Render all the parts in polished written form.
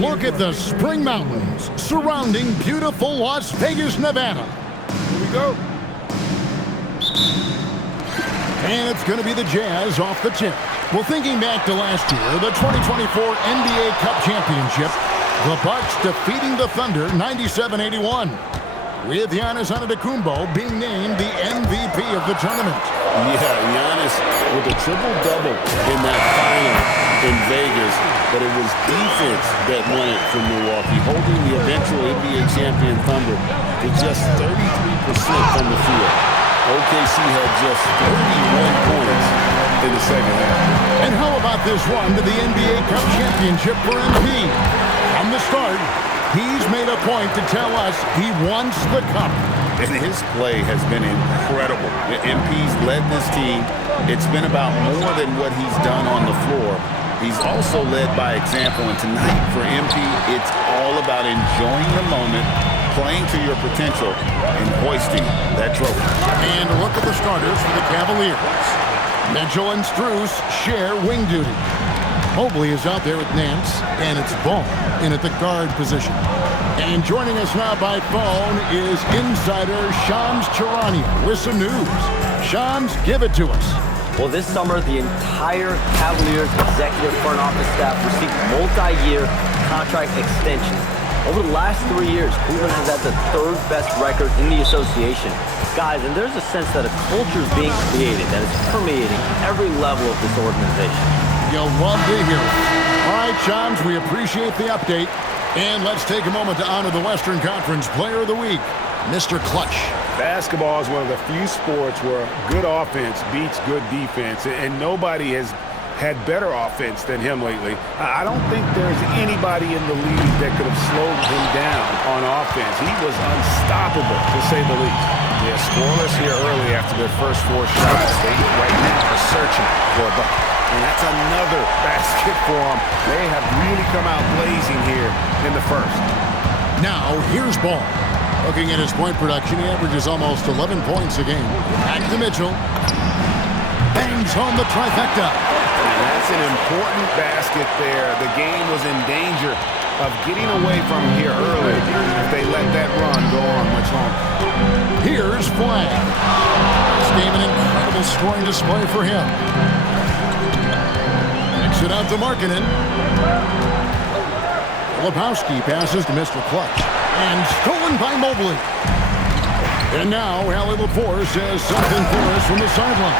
Look at the spring mountains surrounding beautiful Las Vegas, Nevada. Here we go. And it's going to be the Jazz off the tip. Well, thinking back to last year, the 2024 NBA Cup Championship, the Bucks defeating the Thunder 97-81. With Giannis Antetokounmpo being named the MVP of the tournament. Yeah, Giannis with a triple-double in that final in Vegas, but it was defense that won it from Milwaukee, holding the eventual NBA champion Thunder to just 33% from the field. OKC had just 31 points in the second half. And how about this run to the NBA Cup Championship for MP? From the start, he's made a point to tell us he wants the cup. And his play has been incredible. MP's led this team. It's been about more than what he's done on the floor. He's also led by example. And tonight for MP, it's all about enjoying the moment, playing to your potential, and hoisting that trophy. And look at the starters for the Cavaliers. Mitchell and Strus share wing duty. Mobley is out there with Nance, and it's Ball in at the guard position. And joining us now by phone is insider Shams Charania with some news. Shams, give it to us. Well, this summer, the entire Cavaliers executive front office staff received multi-year contract extensions. Over the last 3 years, Cleveland has had the third best record in the association. Guys, and there's a sense that a culture is being created that is permeating every level of this organization. You'll love to hear it. All right, Shams, we appreciate the update. And let's take a moment to honor the Western Conference Player of the Week, Mr. Clutch. Basketball is one of the few sports where good offense beats good defense, and nobody has had better offense than him lately. I don't think there's anybody in the league that could have slowed him down on offense. He was unstoppable, to say the least. Yeah, scoreless here early after their first 4 shots. They right now are searching for a bucket. And that's another basket for them. They have really come out blazing here in the first. Now, here's Ball. Looking at his point production, he averages almost 11 points a game. Back to Mitchell. Bangs home the trifecta. And that's an important basket there. The game was in danger of getting away from here early if they let that run go on much longer. Here's Flag. This game an incredible scoring display for him. Kicks it out to Markkanen. Lepowski passes to Mr. Clutch. And stolen by Mobley. And now Allie LaForce says something for us from the sideline.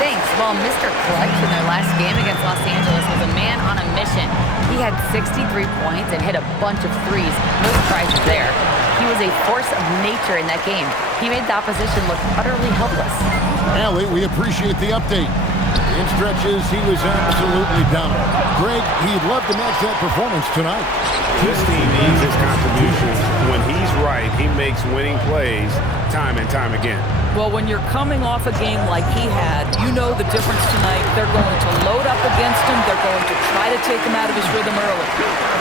Thanks. Well, Mr. Clutch in their last game against Los Angeles was a man on a mission. He had 63 points and hit a bunch of threes. No surprises there. He was a force of nature in that game. He made the opposition look utterly helpless. Allie, we appreciate the update. In stretches, he was absolutely dominant. Greg, he'd love to match that performance tonight. This team needs his contributions. When he's right, he makes winning plays time and time again. Well, when you're coming off a game like he had, you know the difference tonight. They're going to load up against him. They're going to try to take him out of his rhythm early.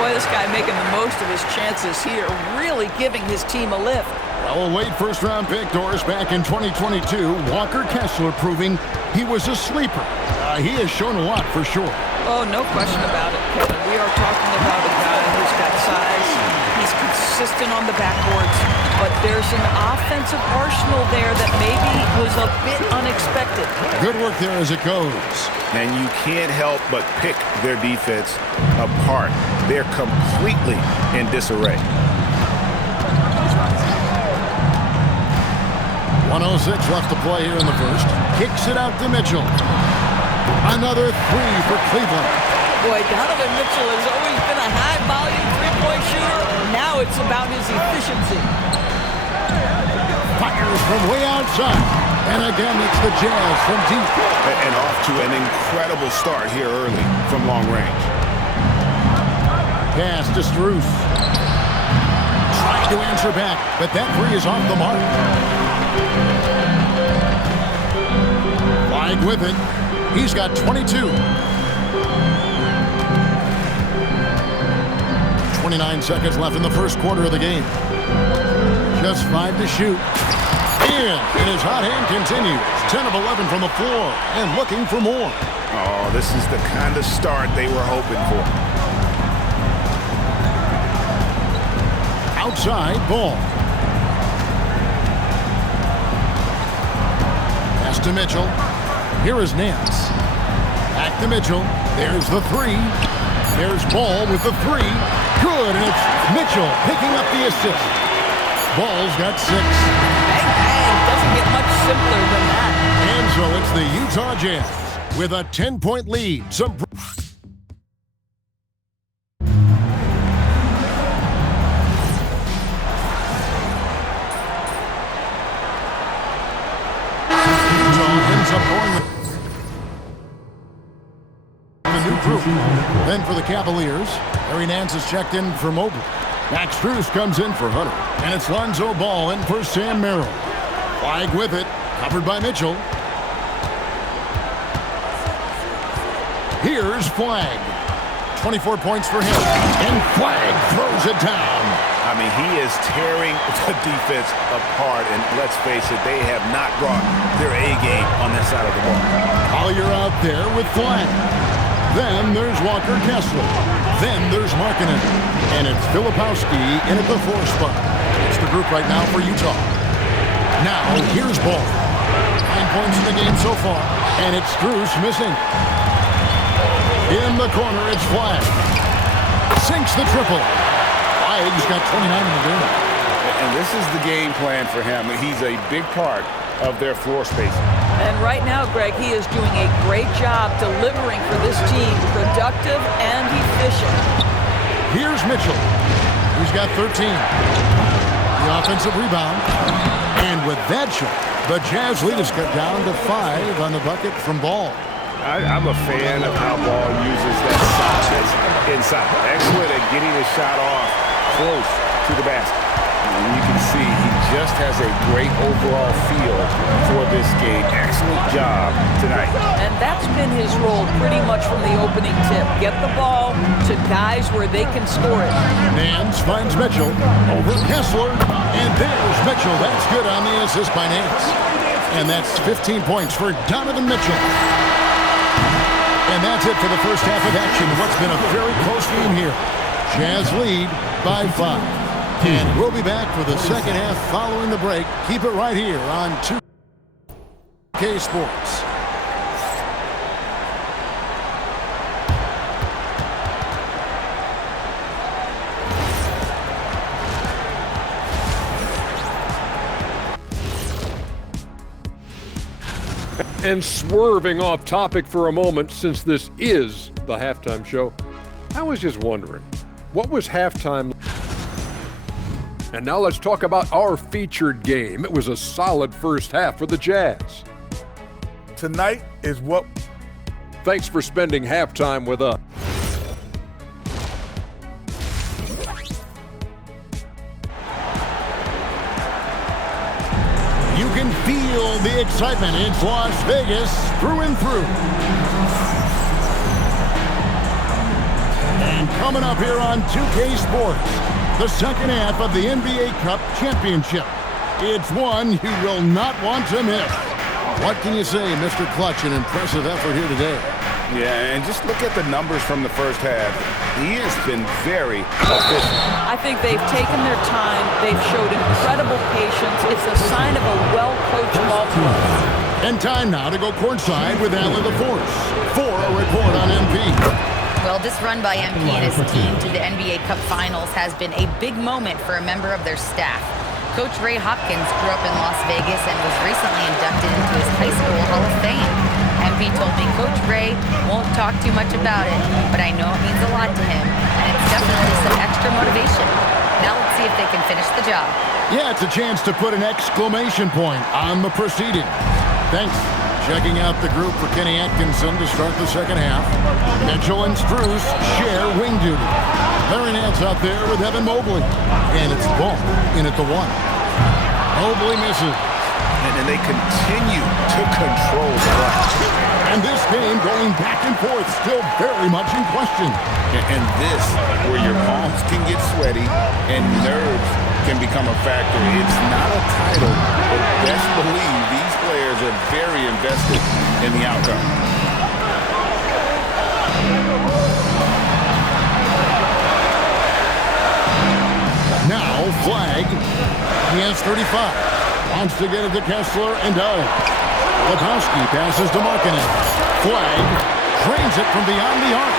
Boy, this guy making the most of his chances here, really giving his team a lift. Well, a late first-round pick, Doris, back in 2022. Walker Kessler proving he was a sleeper. He has shown a lot for sure. Oh, no question about it, Kevin. We are talking about a guy who's got size. He's consistent on the backboards. But there's an offensive arsenal there that maybe was a bit unexpected. Good work there as it goes. And you can't help but pick their defense apart. They're completely in disarray. 1:06 left to play here in the first. Kicks it out to Mitchell. Another three for Cleveland. Boy, Donovan Mitchell has always been a high-volume three-point shooter. Now it's about his efficiency. Fires from way outside. And again, it's the Jazz from deep. And off to an incredible start here early from long range. Pass to Strus. Trying to answer back, but that three is off the mark. Flag with it. He's got 22. 29 seconds left in the first quarter of the game. Just 5 to shoot. And his hot hand continues. 10 of 11 from the floor and looking for more. Oh, this is the kind of start they were hoping for. outside ball. Pass to Mitchell. Here is Nance. Back to Mitchell. There's the three. There's Ball with the three. Good, and it's Mitchell picking up the assist. Ball's got 6. Bang, bang. Doesn't get much simpler than that. And so it's the Utah Jazz with a 10-point lead. Some ends up going with the new group. Then for the Cavaliers, Larry Nance is checked in for Mobley. Max Strus comes in for Hunter. And it's Lonzo Ball in for Sam Merrill. Flag with it, covered by Mitchell. Here's Flag. 24 points for him. And Flag throws it down. I mean, he is tearing the defense apart, and let's face it, they have not brought their A game on that side of the ball. Collier out there with Flag. Then there's Walker Kessler. Then there's Markkanen. And it's Filipowski in at the 4 spot. It's the group right now for Utah. Now, here's Ball. 9 points in the game so far. And it's Strus missing. In the corner, it's Flag. Sinks the triple. Flag's got 29 in the game. And this is the game plan for him. He's a big part of their floor spacing. And right now, Greg, he is doing a great job delivering for this team, productive and efficient. Here's Mitchell. He's got 13. The offensive rebound. And with that shot, the Jazz lead is cut down to 5 on the bucket from Ball. I'm a fan of how Ball uses that size inside. Excellent at getting the shot off close to the basket. And you can see he just has a great overall feel for this game. Excellent job tonight. And that's been his role pretty much from the opening tip. Get the ball to guys where they can score it. Nance finds Mitchell over Kessler. And there's Mitchell. That's good on the assist by Nance. And that's 15 points for Donovan Mitchell. And that's it for the first half of action. What's been a very close game here. Jazz lead by 5. And we'll be back for the second half following the break. Keep it right here on 2K Sports. And swerving off topic for a moment, since this is the halftime show, I was just wondering, what was halftime? And now let's talk about our featured game. It was a solid first half for the Jazz. Tonight is what... Thanks for spending halftime with us. You can feel the excitement. It's Las Vegas through and through. And coming up here on 2K Sports, the second half of the NBA Cup Championship. It's one you will not want to miss. What can you say, Mr. Clutch? An impressive effort here today. Yeah, and just look at the numbers from the first half. He has been very efficient. I think they've taken their time. They've showed incredible patience. It's a sign of a well-coached ball club. And time now to go courtside with Alan LaForce for a report on MP. Well, this run by MP and his team to the NBA Cup Finals has been a big moment for a member of their staff. Coach Ray Hopkins grew up in Las Vegas and was recently inducted into his high school Hall of Fame. MP told me Coach Ray won't talk too much about it, but I know it means a lot to him, and it's definitely some extra motivation. Now let's see if they can finish the job. Yeah, it's a chance to put an exclamation point on the proceeding. Thanks. Checking out the group for Kenny Atkinson to start the second half. Mitchell and Strus share wing duty. Larry Nance out there with Evan Mobley. And it's Ball in at the 1. Mobley misses. And they continue to control the rush. And this game going back and forth, still very much in question. And this, where your palms can get sweaty and nerves can become a factor. It's not a title, but best believe these players are very invested in the outcome. Now Flag. He has 35. Wants to get it to Kessler and does. Lepowski passes to Markkanen. Flag drains it from beyond the arc.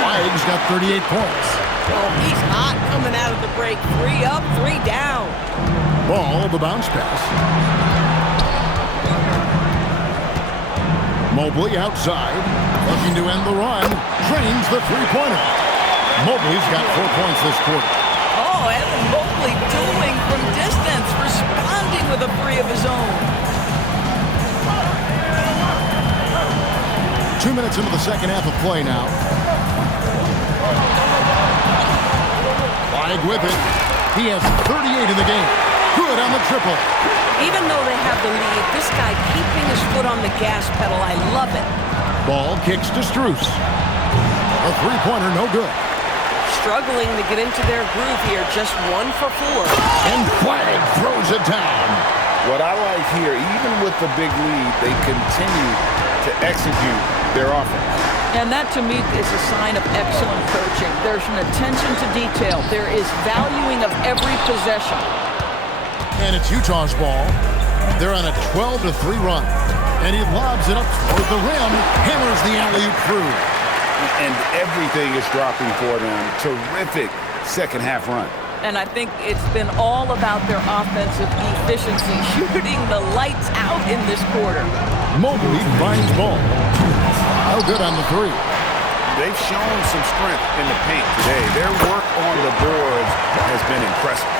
Flag's got 38 points. Oh, he's hot coming out of the break. 3 up, 3 down. Ball, the bounce pass. Mobley outside, looking to end the run. Drains the three-pointer. Mobley's got 4 points this quarter. Oh, Evan Mobley dueling from distance, responding with a three of his own. 2 minutes into the second half of play now. Flag with it. He has 38 in the game. Good on the triple. Even though they have the lead, this guy keeping his foot on the gas pedal, I love it. Ball kicks to Strus. A three-pointer, no good. Struggling to get into their groove here, just 1 for 4. And Flag throws it down. What I like here, even with the big lead, they continue to execute their offense. And that, to me, is a sign of excellent coaching. There's an attention to detail. There is valuing of every possession. And it's Utah's ball. They're on a 12-3 run. And he lobs it up toward the rim, hammers the alley-oop through. And everything is dropping for them. Terrific second-half run. And I think it's been all about their offensive efficiency, shooting the lights out in this quarter. Mobley finds ball. No good on the three. They've shown some strength in the paint today. Their work on the boards has been impressive.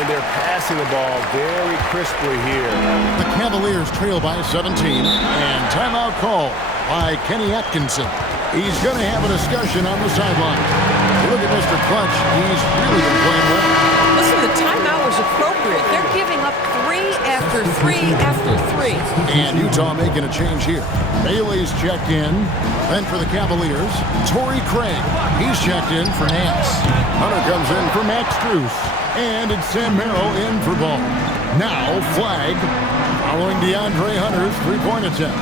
And they're passing the ball very crisply here. The Cavaliers trail by 17, and timeout call by Kenny Atkinson. He's going to have a discussion on the sideline. Look at Mr. Clutch. He's really been playing well. Listen, the timeout was appropriate. They're giving up 3 after 3 after 3. And Utah making a change here. Bailey's checked in. Then for the Cavaliers, Torrey Craig. He's checked in for Nance. Hunter comes in for Max Strus. And it's Sam Merrill in for ball. Now Flag following DeAndre Hunter's three-point attempt.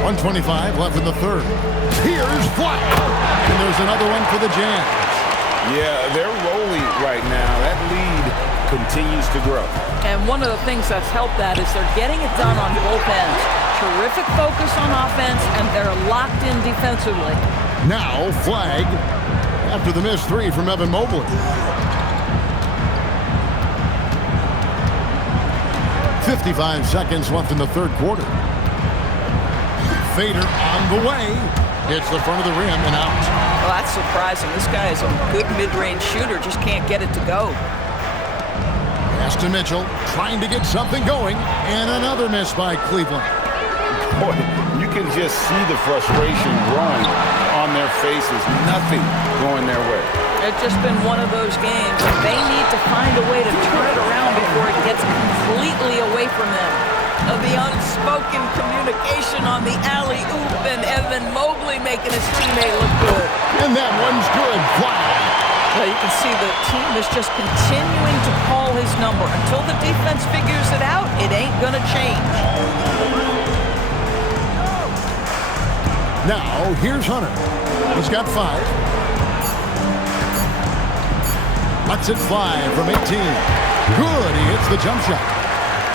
1:25 left in the third. Here's Flag. And there's another one for the Jazz. Yeah, they're rolling right now. That lead continues to grow. And one of the things that's helped that is they're getting it done on both ends. Terrific focus on offense, and they're locked in defensively. Now Flag after the missed three from Evan Mobley. 55 seconds left in the third quarter. Fader on the way. Hits the front of the rim and out. Well, that's surprising. This guy is a good mid-range shooter, just can't get it to go. Pass to Mitchell, trying to get something going, and another miss by Cleveland. Boy, you can just see the frustration growing on their faces. Nothing going their way. It's just been one of those games, and they need to find a way to turn it around before it gets completely away from them. The unspoken communication on the alley-oop, and Evan Mobley making his teammate look good. And that one's good. Flag. Well, you can see the team is just continuing to call his number. Until the defense figures it out, it ain't going to change. Now, here's Hunter. He's got 5. Lets it fly from 18. Good, he hits the jump shot.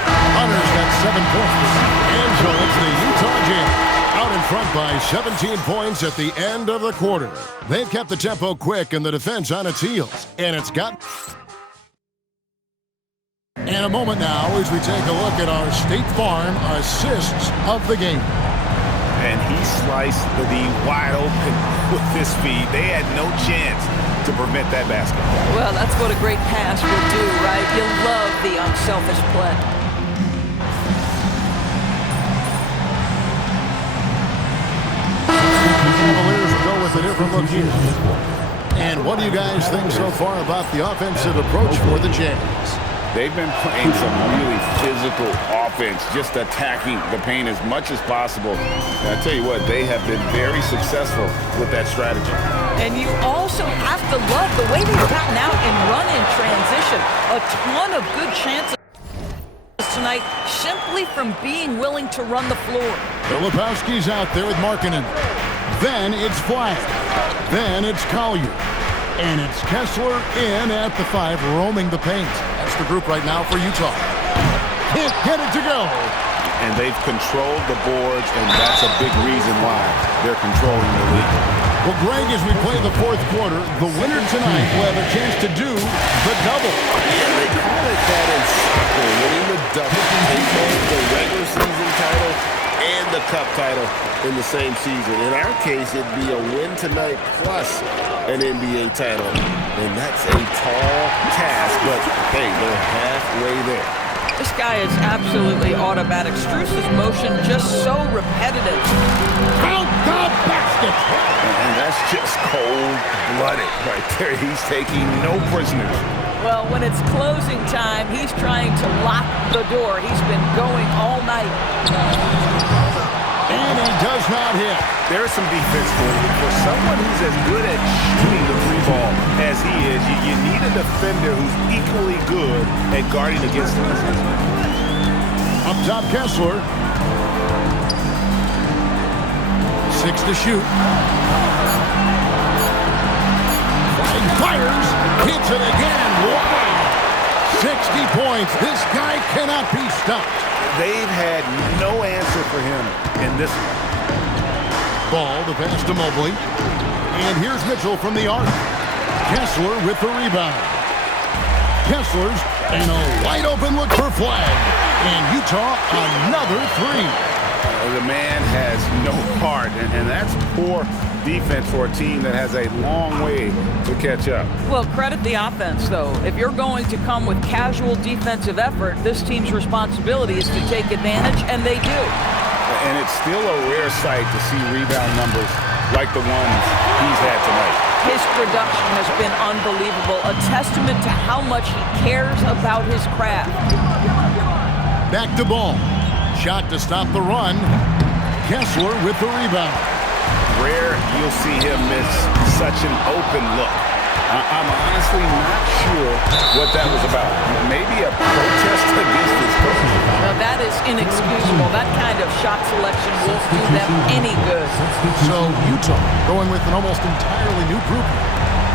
Hunter's got 7 points. And so it's the Utah Jazz out in front by 17 points at the end of the quarter. They've kept the tempo quick and the defense on its heels. And it's got... And a moment now as we take a look at our State Farm assists of the game. And he sliced the wide open with his speed. They had no chance to prevent that basket. Well, that's what a great pass will do, right? You love the unselfish play. The Cavaliers will go with a different look here. And what do you guys think so far about the offensive approach for the Jazz? They've been playing some really physical offense, just attacking the paint as much as possible. And I tell you what, they have been very successful with that strategy. And you also have to love the way they've gotten out and run in transition. A ton of good chances tonight simply from being willing to run the floor. Lepowski's out there with Markkanen. Then it's Flag. Then it's Collier. And it's Kessler in at the 5, roaming the paint. That's the group right now for Utah. Can't get it to go. And they've controlled the boards, and that's a big reason why they're controlling the lead. Well, Greg, as we play the fourth quarter, the winner tonight will have a chance to do the double. Yeah, they call it that in soccer, winning the double. They hold the regular season title and the cup title in the same season. In our case, it'd be a win tonight plus an NBA title. And that's a tall task, but hey, they're halfway there. This guy is absolutely automatic. Strus's motion just so repetitive. Out the basket! And that's just cold-blooded right there. He's taking no prisoners. Well, when it's closing time, he's trying to lock the door. He's been going all night. And he does not hit. There's some defense for you. For someone who's as good at shooting the three ball as he is, you need a defender who's equally good at guarding against him. Up top, Kessler. 6 to shoot. Flag fires. Hits it again. Wow. 60 points. This guy cannot be stopped. They've had no answer for him in this one. Ball to pass to Mobley. And here's Mitchell from the arc. Kessler with the rebound. Kessler's and a wide open look for Flag. And Utah another 3. The man has no heart, and that's poor defense for a team that has a long way to catch up. Well, credit the offense, though. If you're going to come with casual defensive effort, this team's responsibility is to take advantage, and they do. And it's still a rare sight to see rebound numbers like the ones he's had tonight. His production has been unbelievable, a testament to how much he cares about his craft. Back to Ball. Shot to stop the run. Kessler with the rebound. Rare you'll see him miss such an open look. I'm honestly not sure what that was about. Maybe a protest against his coach. Now that is inexcusable. That kind of shot selection won't do them any good. So Utah going with an almost entirely new group.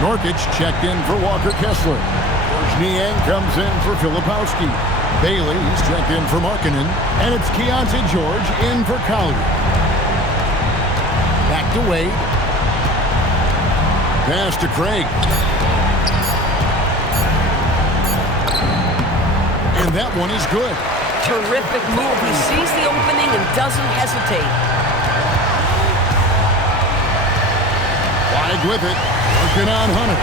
Norkic checked in for Walker Kessler. George Niang comes in for Filipowski. Bailey, he's checked in for Markkanen. And it's Keontae George in for Collier. Back to Wade. Pass to Craig. And that one is good. Terrific move. He sees the opening and doesn't hesitate. Wide with it. Working on Hunter.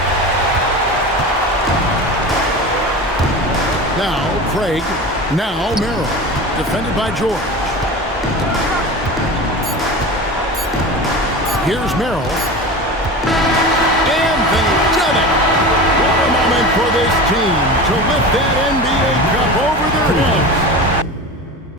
Now Craig. Now Merrill. Defended by George. Here's Merrill. And they've done it. What a moment for this team to lift that NBA Cup over their heads.